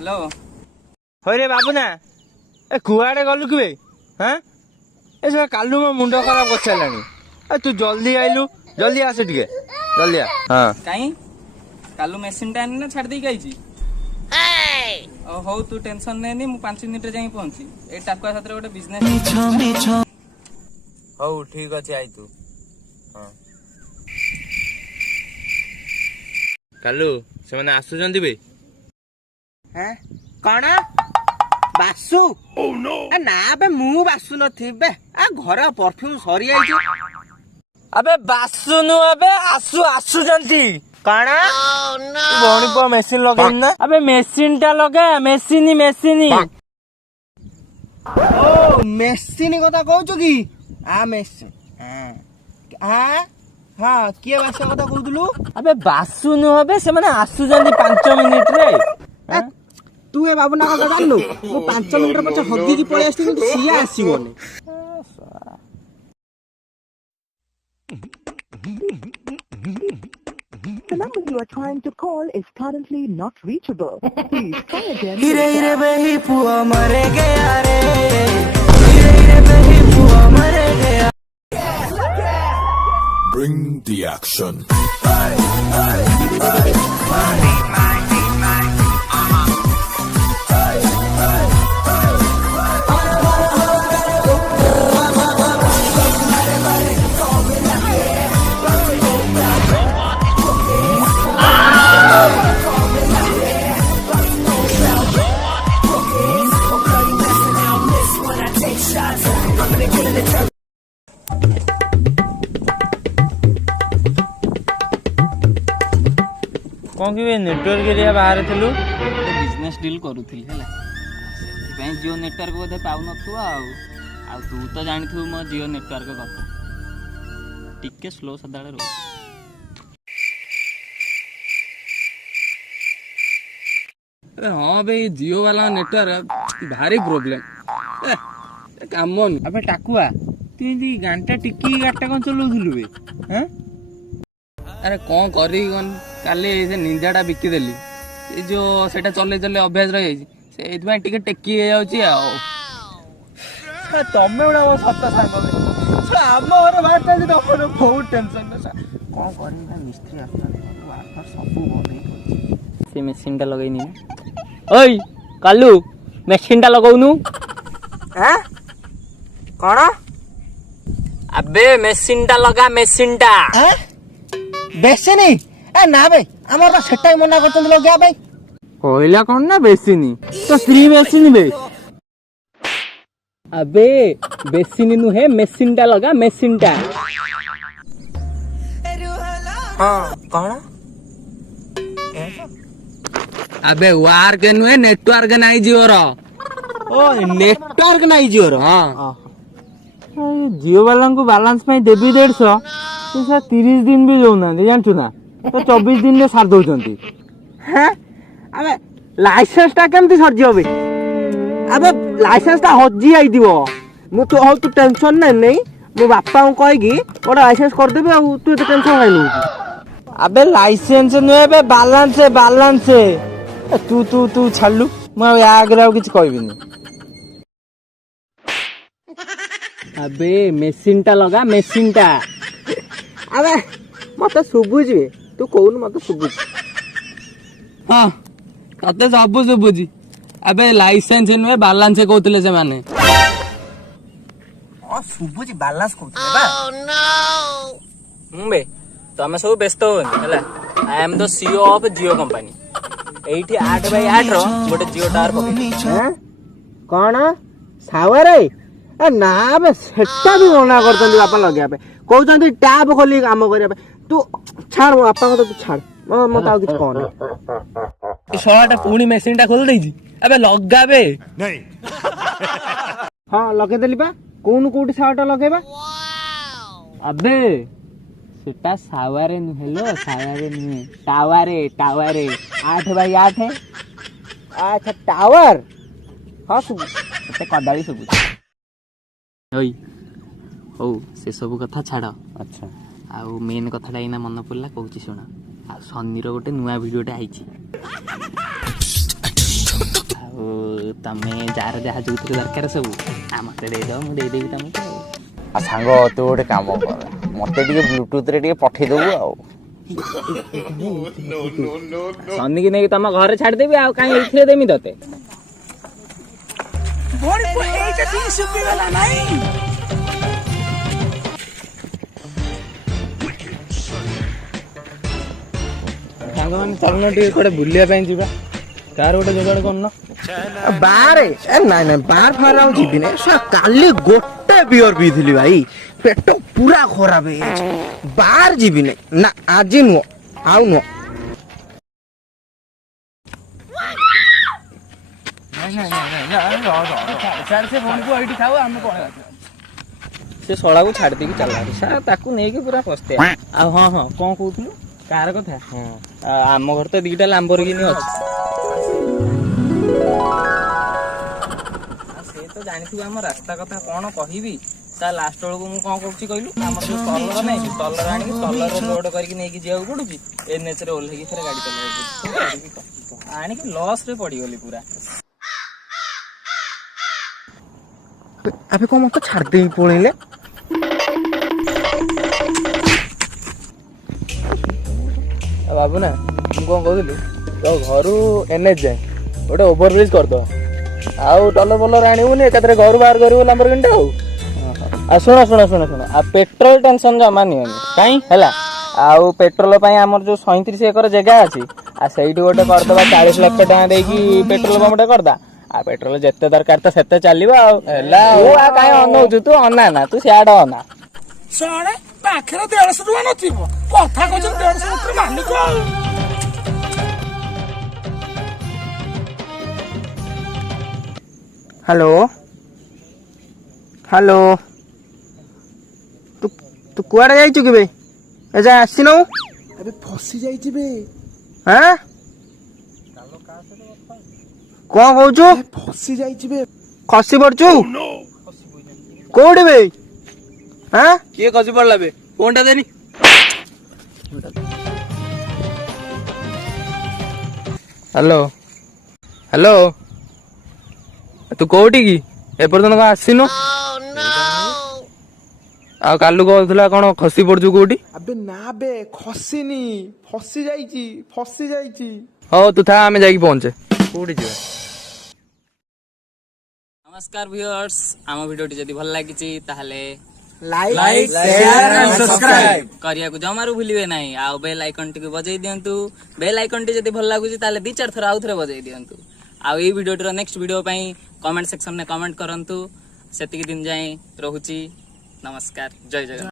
Hello रे बाबू ना ए कुआड़े गलु कि हाँ ए सब कालू मो मुंड खराब कर सारानी तू जल्दी आइलु जल्दी आस टिके जल्दी आ हाँ कहीं कालू मेसीन टा ना छाड़ देई गई हो तू टेंशन नेनी मु 5 मिनिट रे जाई पहुंची ए टाकुआ साथ रे गोटे बिजनेस हो ठीक अछि आई तू हाँ कालू से माने आसुचंदी बे हैं कौन बासु ना बे मु बासु नथि बे आ घर परफ्यूम सरी आइछ अबे बासु नु अबे आसु आसुचंती काना भौणी पर मेसिन लगेन ना अबे मेसिन टा लगा मेसिन ओ मेसिन कथा कहउछ की आ मेसिन हां हां के बासा कथा कहउतलु अबे बासु नु अबे से माने आसुचंती 5 मिनिट रे तू ए बाबू ना कथा जाननु मु 5 मिनिट पछे हगी की पळे आस्ती কিন্তু সিয়া আসিবনি The number you are trying to call is currently not reachable. Please try again. हीरे हीरे बही पुआ मरे गया रे हीरे हीरे बही पुआ मरे गया Bring the action. कौन कि नेटवर्क एरिया बाहर थिलु बिजनेस डील करूथिल हैला सेति जियो नेटवर्क बोधे पाउ नथु आ तू तो जानिथु मो जियो नेटवर्क कथा टिके स्लो सदाळे रो अरे हां बे जियो वाला नेटवर्क भारी प्रॉब्लम कामन अबे टाकुआ तू दी घंटा टिकी गाटा कोन चलौथुलु बे हैं अरे कौन करी काली से निंजाटा बिकी देली ए जो सेटा चले चले अभ्यास रही से एथबा टिके टेकी हे जाउची आ तमे उडा सत्ता सांग आम घर बाटा जे अपन बहुत टेंशन कोन करी ना मिस्त्री आस्ता सब बंद से मशीन टा लगैनी ना ओई कालू मशीन टा लगाउनु हैं कौन अबे मशीन टा लगा मशीन टा हैं बेसनी ए ना बे हमर तो सेटाई मना करतन लोग गया भाई कहला कोन ना बेसिनी तो स्त्री बेसिनी बे अबे बेसिनी नु है मशीन टा लगा मशीन टा हां कौन अबे वार्क नु नेटवर्क नाही जियो रो ओ नेटवर्क नाही जियो रो हां जियो वाला को बैलेंस में देबी 150 तो सर 30 दिन भी जोना जानछु ना तो 24 दिन में सार दउचंती हैं अबे लाइसेंस ता केमती सर जियो बे अबे लाइसेंस ता हजी आई दिबो मु तो हो तू टेंशन नहीं मो बापा को कहि की ओडा लाइसेंस कर देबे आ तू तो टेंशन काई नु अबे लाइसेंस नुए बे बैलेंस तू तू तू छाड़लु म आगरा किछ कहबिनी अबे मशीन टा लगा मशीन टा अबे मते सुबुजी तू कोन मते सुबुजी हां तते सब बुझी अबे लाइसेंस नुए बैलेंस कहतले से माने ओ सुबुजी बैलेंस कहतले बा बे तमे सब व्यस्त हो हैला I am the CEO of Jio company एठी 8x8 रो गोटे जियो टावर पके हैं कौन सावरे ए ना बे सेटा भी मना करतन बापा लगे पे कहउतन टैप खोली काम करे पे तू छाड़ मो बापा को तो तू छाड़ मत आउ किछ कोन ए सोळाटा पूणी मशीन टा खोल देजी अबे लगा बे नहीं. हां लगे देली बा कोन कोठी सावटा लगेबा अबे सेटा सावारे नु हेलो सावारे नु टावारे 8x8 है अच्छा टावर हां सुबु ते कदाली सब ओई ओ से सब कथा छाड़ अच्छा आ मेन कथाटा एना मन पड़ला कहूची सुना आ सन्नी रो गोटे नुआ वीडियोटा आइची ତମେ ଯାହାର ଯାହା ଯୋଉଥିରେ ଦରକାର ସବୁ ମୋତେ ଦେଇଦେବ, ମୁଁ ଦେଇଦେବି ତମକୁ ଆଉ। ଆଉ ସାଙ୍ଗ ତୁ ଗୋଟେ କାମ କର, ମତେ ଟିକେ ବ୍ଲୁଟୁଥରେ ଟିକେ ପଠେଇଦବୁ ଆଉ। ସନିକି ନେଇକି ତମ ଘରେ ଛାଡ଼ିଦେବି, ଆଉ କାହିଁ ଏଇଥିରେ ଦେମି ତତେ। ସାଙ୍ଗମାନେ ଚାଲୁନ ଟିକେ କୁଆଡେ ବୁଲିବା ପାଇଁ ଯିବା, କାହାର ଗୋଟେ ଯୋଗାଡ଼ କରୁନ। ବାରେ ନାଇଁ ନାଇଁ ବାର ଫାର ଆଉ ଯିବିନି। କାଲି ଗୋଟେ ବିୟର ପିଇଥିଲି ଭାଇ, ପେଟ ପୁରା ଖରାପ ହେଇଯାଇଛି। ବାର ଯିବିନି ନା, ଆଜି ନୁହଁ ଆଉ ନୁହଁ। ସେ ଶଳାକୁ ଛାଡ଼ି ଦେଇକି ଚାଲିଲା, ସାର୍ ତାକୁ ନେଇକି ପୁରା ପସ୍ତେଇବା। ଆଉ ହଁ ହଁ କଣ କହୁଥିଲୁ, କାହାର କଥା? ଆମ ଘରେ ତ ଦିଟା ଲାମ୍ବରଗିନି ଅଛି। ସେ ତ ଜାଣିଥିବୁ ଆମ ରାସ୍ତା କଥା, କଣ କହିବି ତା ଲାଷ୍ଟ ବେଳକୁ ମୁଁ କଣ କରୁଛି କହିଲୁ, ଆମର ଯୋଉ ଟଲର ନାହିଁ, ଟଲର ଆଣିକି ଟଲରରେ ଲୋଡ କରିକି ନେଇକି ଯିବାକୁ ପଡୁଛି, NH ରେ ଓହ୍ଲେଇକି ଫେରେ ଗାଡି ଚଲେଇବାକୁ ପଡୁଛି। ଆଣିକି ଲସ୍ ରେ ପଡିଗଲି ପୁରା। ଆବେ କଣ ମତେ ଛାଡି ଦେଇକି ପଳେଇଲେ? ବାବୁ ନା ମୁଁ କଣ କହୁଥିଲି, ତ ଘରୁ NH ଯାଏ ଗୋଟେ ଓଭରବ୍ରିଜ କରିଦବା, ଆଉ ଟଲର ଫଲର ଆଣିବୁନି, ଏକାଥରେ ଘରୁ ବାହାର କରିବୁ ଲାମ୍ବରଗିନିଟା ଆଉ। ଆଉ ଶୁଣ ଆଉ ପେଟ୍ରୋଲ ଟେନସନ ଜମା ନିଅନି କାଇଁ ହେଲା। ଆଉ ପେଟ୍ରୋଲ ପାଇଁ ଆମର ଯୋଉ 37 ଏକର ଜାଗା ଅଛି, ଆଉ ସେଇଠି ଗୋଟେ କରିଦବା 40 ଲକ୍ଷ ଟଙ୍କା ଦେଇକି ପେଟ୍ରୋଲ ପମ୍ପଟେ କରିଦବା। ଆଉ ପେଟ୍ରୋଲ ଯେତେ ଦରକାର ତ ସେତେ ଚାଲିବ ଆଉ ହେଲା। ତୁ ଆଉ କାଇଁ ଅନଉଛୁ, ତୁ ଅନା ନା, ତୁ ସିଆଡେ ଅନା। ଶୁଣେ ପାଖରେ 150 ଟଙ୍କା ନଥିବ, କଥା କହୁଛନ୍ତି 150 ମାଲିକ ଆଉ। ହ୍ୟାଲୋ ହ୍ୟାଲୋ, ତୁ କୁଆଡେ ଯାଇଛୁ କି ବେ? ଏ ଯାଏ ଆସିନୁ? ଏବେ ଫସି ଯାଇଛି ବେ, ଆଁ କଣ କହୁଛୁ? ଫସି ଯାଇଛି ବେ। ଖସି ପଡୁଛୁ କୋଉଠି ବେ? ଆଁ କିଏ ଖସି ପଡିଲା ବେ? ଫୋନଟା ଦେନି। ହ୍ୟାଲୋ ହ୍ୟାଲୋ, ତୁ କୋଉଠି କି? ଏପର୍ଯ୍ୟନ୍ତ କଣ ଆସିନୁ? ଆଉ କାଲୁ କହୁଥିଲା କଣ ଖସି ପଡୁଛୁ କୋଉଠି? ଆବେ ନା ବେ, ଖସିନି, ଫସି ଯାଇଛି। ହଉ ତୁ ଥା, ଆମେ ଯାଇକି ପହଞ୍ଚେ। କୋଉଠି ଯିବା? ନମସ୍କାର ଭିଉଅର୍ସ, ଆମ ଭିଡିଓଟି ଯଦି ଭଲ ଲାଗିଛି ତାହେଲେ ଲାଇକ୍ ସେୟାର ଏଣ୍ଡ ସବସ୍କ୍ରାଇବ କରିବାକୁ ଜମାରୁ ଭୁଲିବେ ନାହିଁ। ଆଉ ବେଲ୍ ଆଇକନ୍ ଟିକୁ ବଜେଇ ଦିଅନ୍ତୁ। ବେଲ୍ ଆଇକନ୍ ଟି ଯଦି ଭଲ ଲାଗୁଛି ତାହେଲେ 2-4 ଥର ଆଉ ଥରେ ବଜେଇ ଦିଅନ୍ତୁ। ଆଉ ଏଇ ଭିଡିଓଟିର ନେକ୍ସଟ ଭିଡିଓ ପାଇଁ କମେଣ୍ଟ ସେକ୍ସନରେ କମେଣ୍ଟ କରନ୍ତୁ। ସେତିକି ଦିନ ଯାଏଁ ରହୁଛି, ନମସ୍କାର, ଜୟ ଜଗନ୍ନାଥ।